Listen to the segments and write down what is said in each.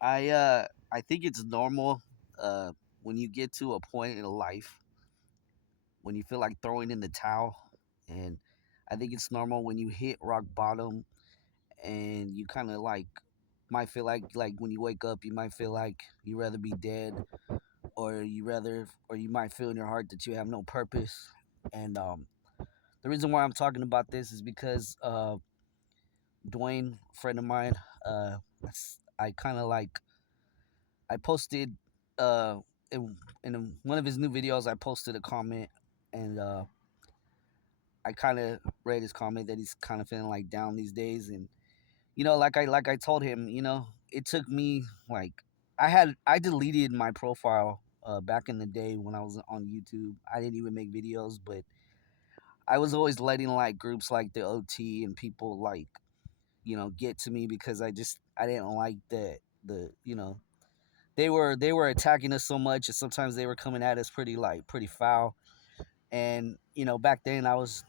I think it's normal uh when you get to a point in life when you feel like throwing in the towel, and I think it's normal when you hit rock bottom and you kind of like might feel like when you wake up you might feel like you rather be dead, or you might feel in your heart that you have no purpose. And the reason why I'm talking about this is because Dwayne, a friend of mine, uh I kind of like I posted uh in one of his new videos. I posted a comment, and I kind of read his comment that he's kind of feeling like down these days. And like I told him, it took me like I deleted my profile back in the day when I was on YouTube. I didn't even make videos, but I was always letting like groups like the OT and people like get to me because I didn't like the they were attacking us so much, and sometimes they were coming at us pretty foul. And back then I was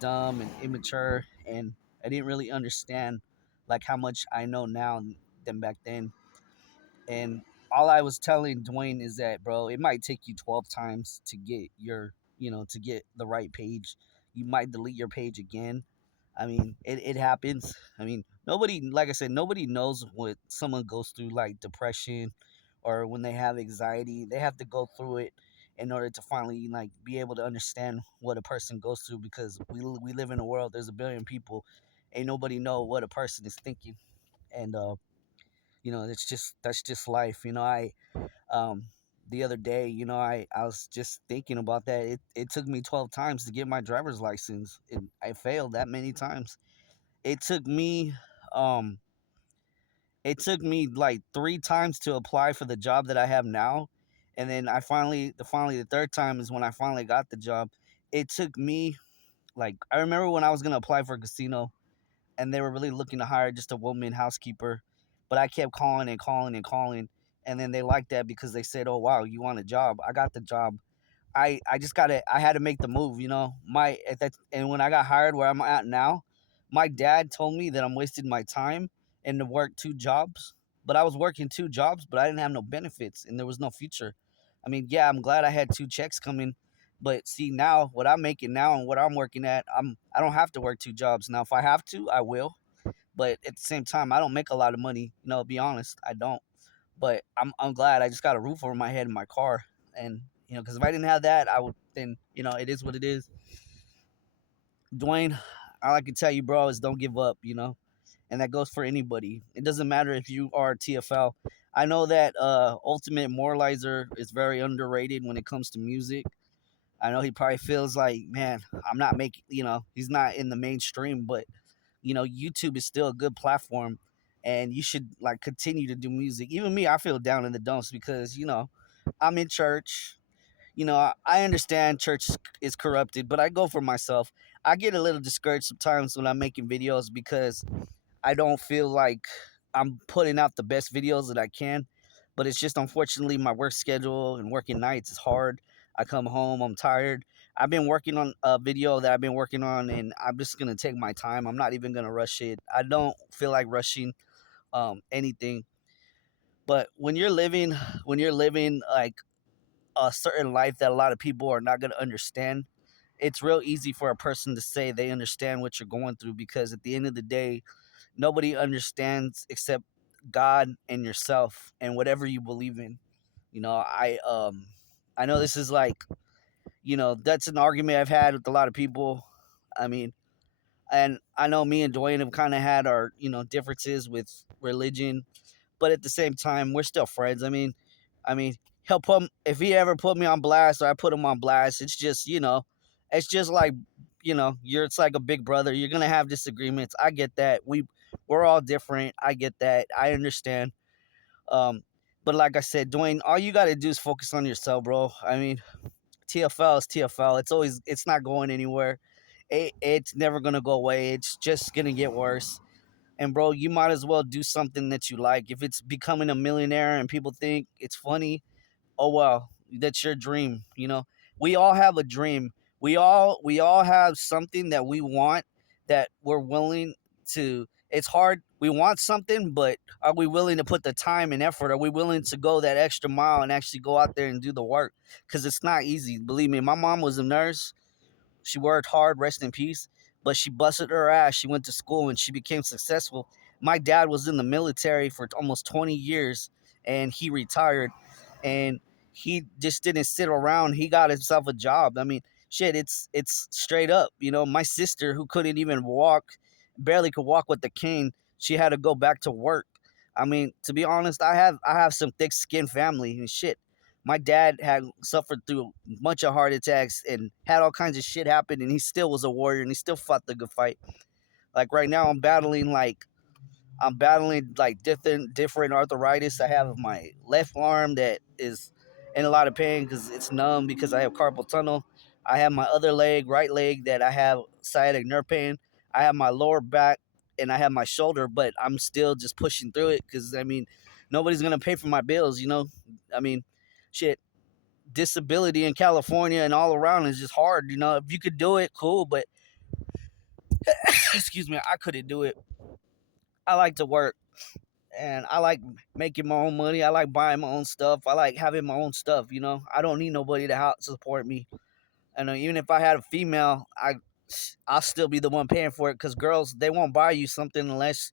dumb and immature, and I didn't really understand like how much I know now than back then. And all I was telling Dwayne is that, bro, it might take you 12 times to get to get the right page. You might delete your page again. I mean, it happens. I mean, nobody, like I said, nobody knows what someone goes through, like depression or when they have anxiety. They have to go through it in order to finally like be able to understand what a person goes through, because we live in a world. There's a billion people. Ain't nobody know what a person is thinking. And that's just life. Um the other day, I was just thinking about that. It took me 12 times to get my driver's license, and I failed that many times. It took me um it took me like 3 times to apply for the job that I have now. And then the third time is when I finally got the job. It took me, like, I remember when I was gonna apply for a casino, and they were really looking to hire just a woman housekeeper. But I kept calling and calling and calling, and then they liked that because they said, "Oh wow, you want a job?" I got the job. I just got to I had to make the move, My at that and when I got hired where I'm at now, my dad told me that I'm wasting my time and to work two jobs. But I was working two jobs, but I didn't have no benefits and there was no future. I mean, yeah, I'm glad I had two checks coming, but see now what I'm making now and what I'm working at, I don't have to work two jobs. Now if I have to, I will. But at the same time, I don't make a lot of money, to be honest. I don't. But I'm glad I just got a roof over my head in my car. And because if I didn't have that, I would then it is what it is. Dwayne, all I can tell you, bro, is don't give up. And that goes for anybody. It doesn't matter if you are TFL. I know that Ultimate Moralizer is very underrated when it comes to music. I know he probably feels like, man, I'm not making, he's not in the mainstream, but YouTube is still a good platform, and you should like continue to do music. Even me, I feel down in the dumps because I'm in church. I understand church is corrupted, but I go for myself. I get a little discouraged sometimes when I'm making videos because I don't feel like I'm putting out the best videos that I can. But it's just unfortunately my work schedule and working nights is hard. I come home, I'm tired. I've been working on a video that I've been working on, and I'm just gonna take my time. I'm not even gonna rush it. I don't feel like rushing anything. But when you're living like a certain life that a lot of people are not gonna understand, it's real easy for a person to say they understand what you're going through, because at the end of the day, nobody understands except God and yourself and whatever you believe in. I know this is like, that's an argument I've had with a lot of people. I mean, and I know me and Dwayne have kind of had our, differences with religion, but at the same time, we're still friends. I mean, if he ever put me on blast or I put him on blast, it's just like, it's like a big brother. You're gonna have disagreements. I get that. We're all different. I get that. I understand. Um, but like I said, Dwayne, all you gotta do is focus on yourself, bro. I mean, TFL is TFL. It's not going anywhere. It's never gonna go away. It's just gonna get worse. And bro, you might as well do something that you like. If it's becoming a millionaire and people think it's funny, oh well, that's your dream. We all have a dream. We all have something that we want, that we're willing to it's hard. We want something, but are we willing to put the time and effort? Are we willing to go that extra mile and actually go out there and do the work? Because it's not easy. Believe me, my mom was a nurse. She worked hard, rest in peace, but she busted her ass. She went to school and she became successful. My dad was in the military for almost 20 years and he retired, and he just didn't sit around. He got himself a job. I mean, shit, it's straight up. You know, my sister who couldn't even walk, barely could walk with the cane, she had to go back to work. I mean, to be honest, I have some thick skin family and shit. My dad had suffered through a bunch of heart attacks and had all kinds of shit happen, and he still was a warrior and he still fought the good fight. Like right now, I'm battling like different arthritis. I have my left arm that is in a lot of pain because it's numb because I have carpal tunnel. I have my other leg, right leg, that I have sciatic nerve pain. I have my lower back and I have my shoulder, but I'm still just pushing through it because I mean, nobody's gonna pay for my bills. I mean, shit. Disability in California and all around is just hard. If you could do it, cool. But excuse me, I couldn't do it. I like to work and I like making my own money. I like buying my own stuff. I like having my own stuff. I don't need nobody to help support me. And even if I had a female, I'll still be the one paying for it because girls, they won't buy you something unless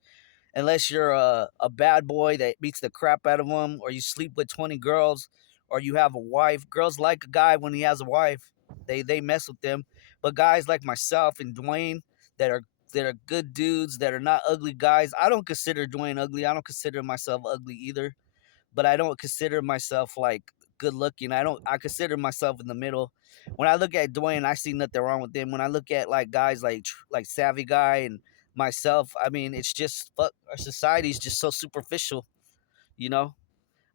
you're a bad boy that beats the crap out of them, or you sleep with 20 girls, or you have a wife. Girls like a guy when he has a wife. They mess with them. But guys like myself and Dwayne that are that are good dudes that are not ugly guys. I don't consider Dwayne ugly. I don't consider myself ugly either. But I don't consider myself like good looking. I consider myself in the middle. When I look at Dwayne, I see nothing wrong with him. When I look at like guys like Savvy Guy and myself, I mean, it's just fuck. Our society's just so superficial, you know.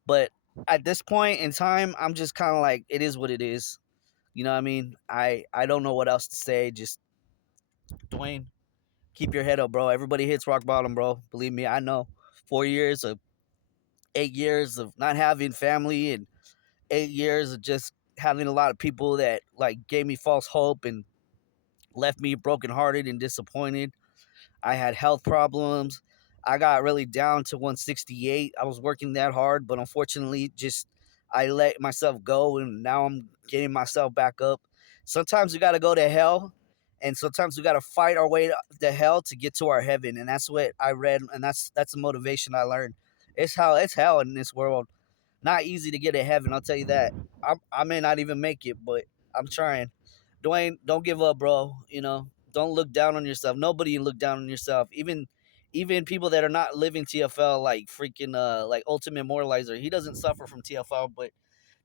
But at this point in time, I'm just kind of like, it is what it is. You know what I mean? I don't know what else to say. Just Dwayne, keep your head up, bro. Everybody hits rock bottom, bro. Believe me, I know. 4 years of 8 years of not having family and 8 years of just having a lot of people that like gave me false hope and left me brokenhearted and disappointed. I had health problems. I got really down to 168. I was working that hard, but unfortunately, just I let myself go, and now I'm getting myself back up. Sometimes we got to go to hell, and sometimes we got to fight our way to hell to get to our heaven. And that's what I read, and that's the motivation I learned. It's hell in this world. Not easy to get to heaven, I'll tell you that. I may not even make it, but I'm trying. Dwayne, don't give up, bro. Don't look down on yourself. Nobody can look down on yourself. Even people that are not living TFL, like freaking like Ultimate Moralizer, he doesn't suffer from TFL. But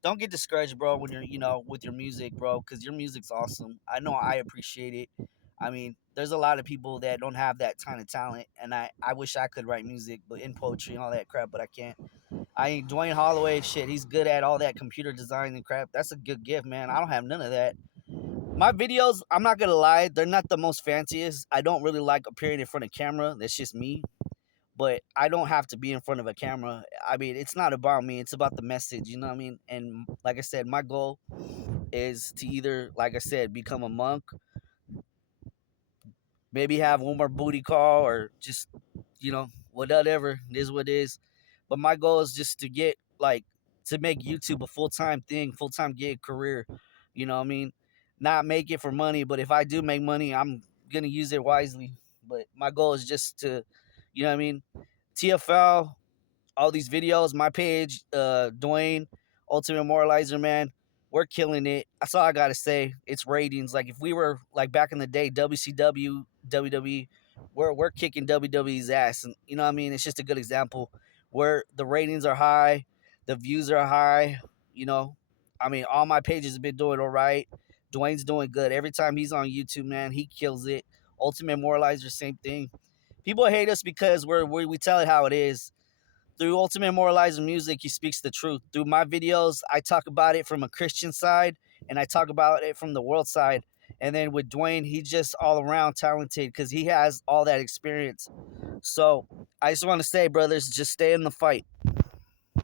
don't get discouraged, bro, when you're with your music, bro, because your music's awesome. I know I appreciate it. I mean, there's a lot of people that don't have that kind of talent, and I wish I could write music, but in poetry and all that crap, but I can't. I ain't Dwayne Holloway shit. He's good at all that computer design and crap. That's a good gift, man. I don't have none of that. My videos, I'm not gonna lie, they're not the most fanciest. I don't really like appearing in front of camera. That's just me. But I don't have to be in front of a camera. I mean, it's not about me. It's about the message. You know what I mean? And like I said, my goal is to either, like I said, become a monk, maybe have one more booty call, or just whatever it is what it is. But my goal is just to get like to make YouTube a full-time thing, full-time gig career. You know what I mean? Not make it for money, but if I do make money, I'm gonna use it wisely. But my goal is just to, you know what I mean, TFL, all these videos, my page, Dwayne, Ultimate Moralizer, man, we're killing it. That's all I gotta say. It's ratings. Like if we were like back in the day, WCW, WWE, we're kicking WWE's ass, and you know what I mean. It's just a good example where the ratings are high, the views are high. You know, I mean, all my pages have been doing all right. Dwayne's doing good. Every time he's on YouTube, man, he kills it. Ultimate Moralizer, same thing. People hate us because we tell it how it is. Through Ultimate Moralizer music, he speaks the truth. Through my videos, I talk about it from a Christian side and I talk about it from the world side. And then with Dwayne, he's just all around talented because he has all that experience. So I just want to say, brothers, just stay in the fight.